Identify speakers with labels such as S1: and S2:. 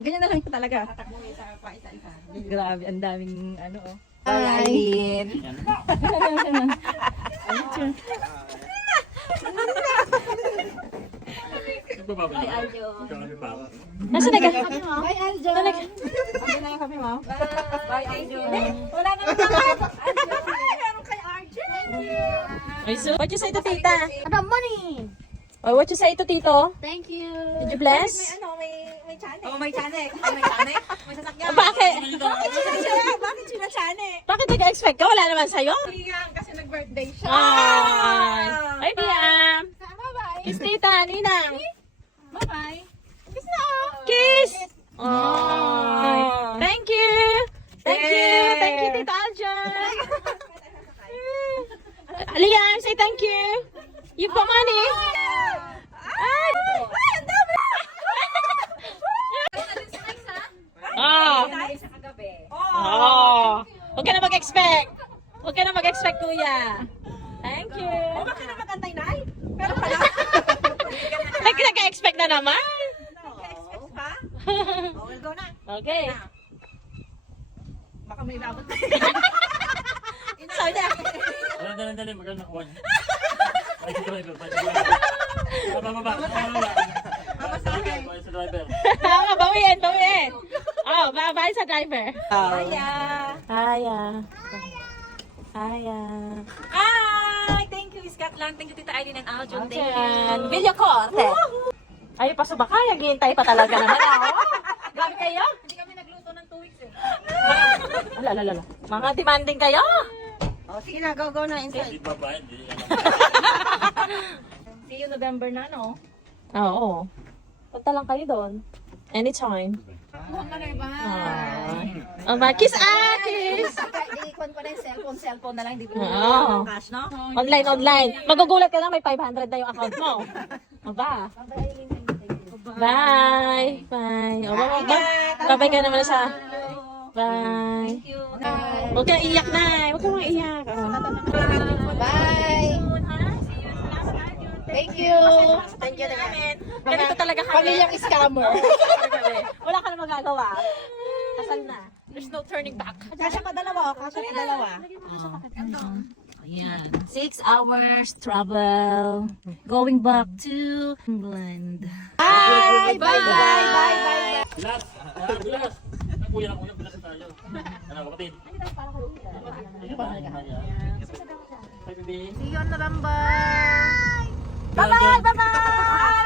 S1: Ganyan na lang ito talaga.
S2: Tatakbo mo isa pa isa-isa.
S1: Grabe, ang daming ano oh.
S2: Hi, Aileen.
S3: Hi,
S2: Aljo.
S1: Nasaan na ka?
S2: Bye, Aljo. Okay na yung kami mo. Bye, Aljo. Wala ka na naman. Aljo. Meron kay Arjo.
S1: Ay, so, what you say to tita?
S2: Ano, money?
S1: Oh, what you say to tito?
S2: Thank you.
S1: Did you bless?
S2: May chanek. Oh, may chanek. May chanek. May sasakyan.
S1: Bakit?
S2: Bakit sila chanek?
S1: Bakit nag-expect ka? Wala naman sa'yo?
S2: Kasi nag-birthday siya.
S1: Ay! Ay, Biam!
S2: Bye-bye.
S1: Kiss tita, Ninang!
S2: Bye-bye.
S1: Kiss na! Kiss! Oh. Thank you! Thank you! Thank you, Tita Aljan! Liam, say thank you! You've got money! Ay! Ang dami! Ah!
S2: Sa kagabi.
S1: Oh! Huwag ka na mag-expect! Huwag ka na mag-expect, kuya! Thank you!
S2: Bakit na magantay na? Pero pala.
S1: Nag-expect na naman!
S2: Expect pa? Oh, we'll go na.
S1: Okay.
S2: Baka may labot na.
S1: Sorry na.
S3: Dali, magkano nakuha niya? Ay, si driver. Bababa.
S2: Mama sa akin.
S3: Bababa sa driver.
S1: Tama, bawiin. Oh, bye sa driver.
S2: Hiya.
S1: Hiya. Hiya.
S2: Hi! Thank you, Scotland. Thank you, Tita Aileen and Aljon. Thank you.
S1: Aljan. Video call. Ay, pasubakay. Naghihintay pa talaga naman. Grabe kayo?
S2: Hindi kami nagluto ng 2 weeks eh.
S1: Lala. Mga demanding kayo.
S2: Oh, sige na, go na inside.
S3: Hindi babae, hindi.
S1: See you November na, no? Oo. Punta lang kayo doon. Anytime.
S2: Buwan ka na iba.
S1: Oh, kiss! Kiss!
S2: Di-icon ko na yung cellphone na lang. Hindi ko
S1: Oo.
S2: cash, no?
S1: Online. Magugulat ka lang, may 500 na yung account mo. Aba. Bye. Oh, babay ka naman sa... Bye.
S2: Thank you.
S1: Huwag kang iyak na. Huwag kang iyak.
S2: Bye. Thank you.
S1: Thank you namin. Ganito talaga kami.
S2: Pamilyang scammer.
S1: Wala ka na magagawa. Kasal na. There's no turning back.
S2: Kasya pa dalawa.
S1: Ayan. 6 hours travel. Going back to England.
S2: Bye.
S3: Bilas! Bilas! Kuya, bilas tayo. Ano, kapatid? Hi, baby.
S2: See you on November.
S1: Bye-bye!